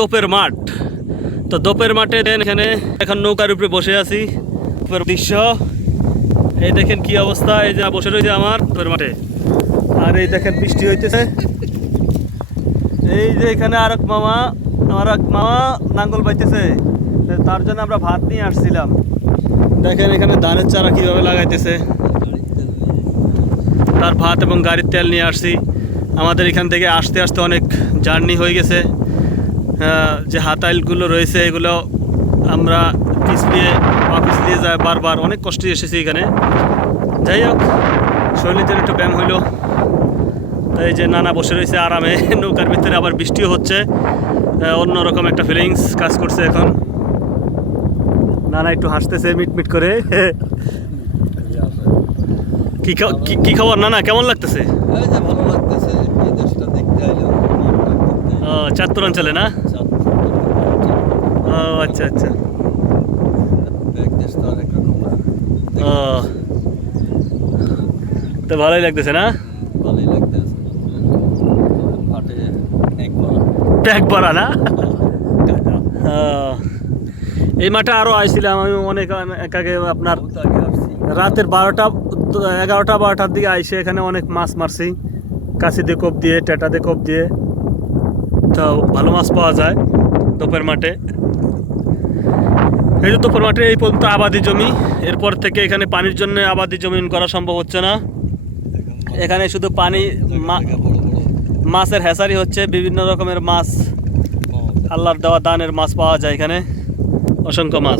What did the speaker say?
দোপের মাঠ। তো দোপের মাঠে এখানে এখন নৌকার উপরে বসে আছি। দৃশ্য এই দেখেন কি অবস্থা, এই যে বসে রয়েছে আমার দোপের মাঠে। আর এই দেখেন বৃষ্টি হইতেছে। এই যে এখানে আর এক মামা নাঙ্গল বাইতেছে, তার জন্য আমরা ভাত নিয়ে আসছিলাম। দেখেন এখানে ধানের চারা কিভাবে লাগাইতেছে। তার ভাত এবং গাড়ির তেল নিয়ে আসছি। আমাদের এখান থেকে আসতে আসতে অনেক জার্নি হয়ে গেছে। যে হাতাইলগুলো রয়েছে এগুলো আমরা অফিস দিয়ে যায় বারবার, অনেক কষ্টে এসেছি এখানে। যাই হোক, শরীরের একটু ব্যায়াম হইলো। তাই যে নানা বসে রয়েছে আরামে নৌকার ভিতরে, আবার বৃষ্টিও হচ্ছে, অন্যরকম একটা ফিলিংস কাজ করছে এখন। নানা একটু হাসতেছে মিটমিট করে। কি খবর নানা, কেমন লাগতেছে? ভালো লাগতেছে, এই দেশটা দেখতে আইলাম। চাঁদপুর অঞ্চলে না? ও আচ্ছা আচ্ছা। দেশ তো অনেক রকম না। ও তো ভালোই লাগতেছে না? ভালোই লাগতেছে। মাঠে প্যাক ভরা না? এই মাঠে আরও আইছিলাম আমি অনেক আগে, আপনার রাতের 11টা-12টার দিকে আইসে এখানে অনেক মাছ মারছি, কাছি দিয়ে কোপ দিয়ে, টেটা দিয়ে কোপ দিয়ে। তো ভালো মাছ পাওয়া যায় দোপের মাঠে। এই যে দোপের মাঠে এই পর্যন্ত আবাদি জমি, এরপর থেকে এখানে পানির জন্য আবাদি জমি করা সম্ভব হচ্ছে না। এখানে শুধু পানি, মাছের হ্যাচারি হচ্ছে, বিভিন্ন রকমের মাছ, আল্লাহর দেওয়া দানের মাছ পাওয়া যায় এখানে, অসংখ্য মাছ।